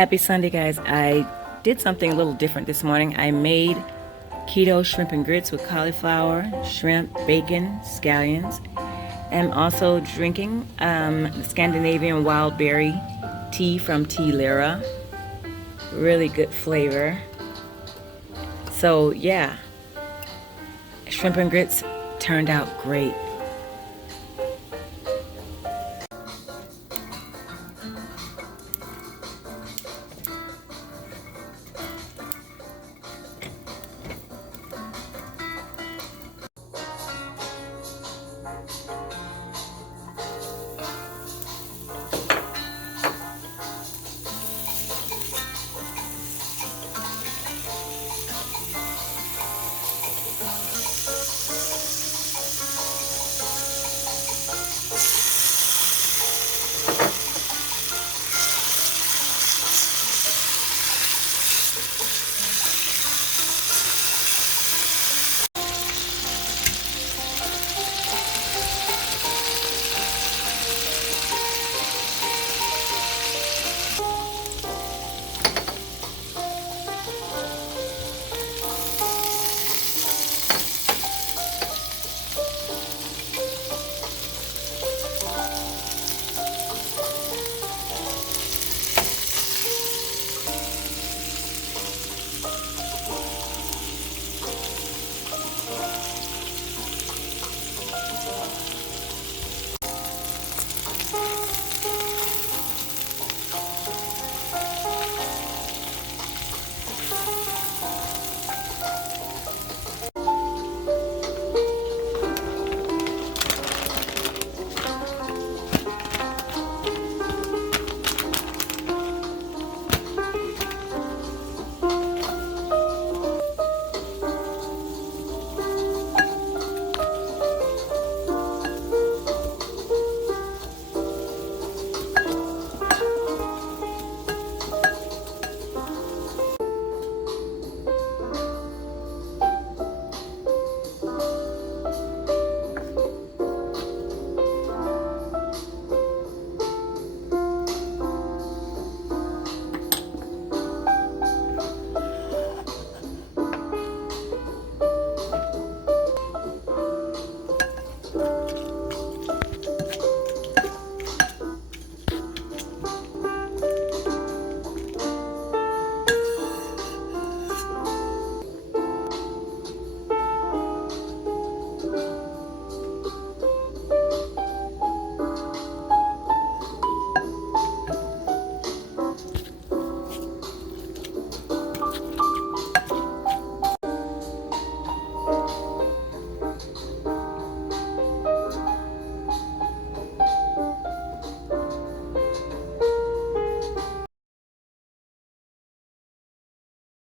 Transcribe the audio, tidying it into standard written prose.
Happy Sunday, guys. I did something a little different this morning. I made keto shrimp and grits with cauliflower, shrimp, bacon, scallions. I'm also drinking Scandinavian wild berry tea from Tea Lira. Really good flavor. So yeah, shrimp and grits turned out great.